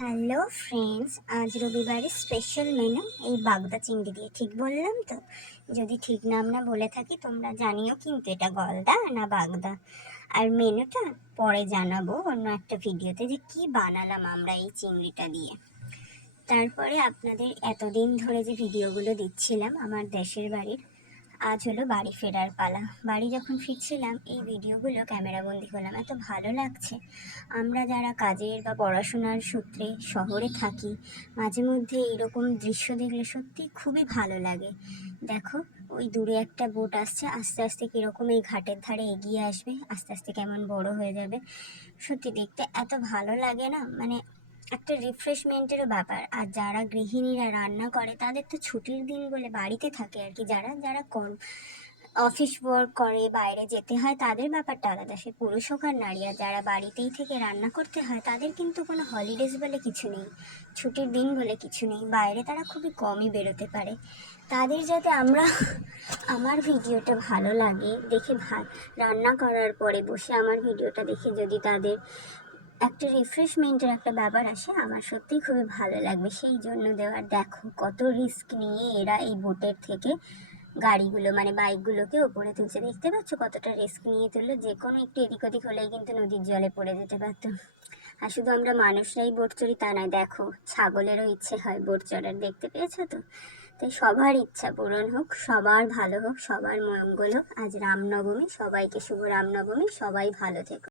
Hello friends, আজ রবিবারের special menu এই বাগদা চিংড়ি দিয়ে। ঠিক বললাম তো? যদি ঠিক নাম না বলে থাকি তোমরা জানিও কিন্তু এটা গলদা না বাগদা। আর মেনুটা পরে জানাবো অন্য একটা ভিডিওতে যে কি বানালাম আমরা এই চিংড়িটা দিয়ে। তারপরে আপনাদের এতদিন ধরে যে ভিডিওগুলো দিচ্ছিলাম আমার দেশের বাড়ির, আজ হলো বাড়ি ফেরার পালা। বাড়ি যখন ফিরছিলাম এই ভিডিওগুলো ক্যামেরাবন্দি করলাম, এত ভালো লাগছে। আমরা যারা কাজের বা পড়াশোনার সূত্রে শহরে থাকি, মাঝে মধ্যে এরকম দৃশ্য দেখলে সত্যি খুবই ভালো লাগে। দেখো, ওই দূরে একটা বোট আসছে, আস্তে আস্তে কীরকম এই ঘাটের ধারে এগিয়ে আসবে, আস্তে আস্তে কেমন বড় হয়ে যাবে। সত্যি দেখতে এত ভালো লাগে না, মানে একটা রিফ্রেশমেন্টেরও ব্যাপার। আর যারা গৃহিণীরা রান্না করে তাদের তো ছুটির দিন বলে বাড়িতে থাকে আর কি, যারা যারা অফিস ওয়ার্ক করে বাইরে যেতে হয় তাদের ব্যাপারটা আলাদা, সে পুরুষ হোক আর নারী। আর যারা বাড়িতেই থেকে রান্না করতে হয় তাদের কিন্তু কোনো হলিডেজ বলে কিছু নেই, ছুটির দিন বলে কিছু নেই, বাইরে তারা খুবই কমই বেরোতে পারে। তাদের যাতে আমার ভিডিওটা ভালো লাগে দেখে, রান্না করার পরে বসে আমার ভিডিওটা দেখে যদি তাদের একটা রিফ্রেশমেন্টের একটা ব্যাপার আসে, আমার সত্যিই খুবই ভালো লাগবে, সেই জন্য দেওয়ার। দেখো কত রিস্ক নিয়ে এরা এই বোটের থেকে গাড়িগুলো মানে বাইকগুলোকে ওপরে তুলছে, দেখতে পাচ্ছ কতটা রিস্ক নিয়ে তুললো। যে কোনো একটু এদিক ওদিক হলেই কিন্তু নদীর জলে পড়ে যেতে পারতো। আর শুধু আমরা মানুষরাই বোট চড়ি তা নয়, দেখো ছাগলেরও ইচ্ছে হয় বোট চড়ার, দেখতে পেয়েছো তো? তাই সবার ইচ্ছা পূরণ হোক, সবার ভালো হোক, সবার মঙ্গল হোক। আজ রামনবমী, সবাইকে শুভ রামনবমী, সবাই ভালো থেকো।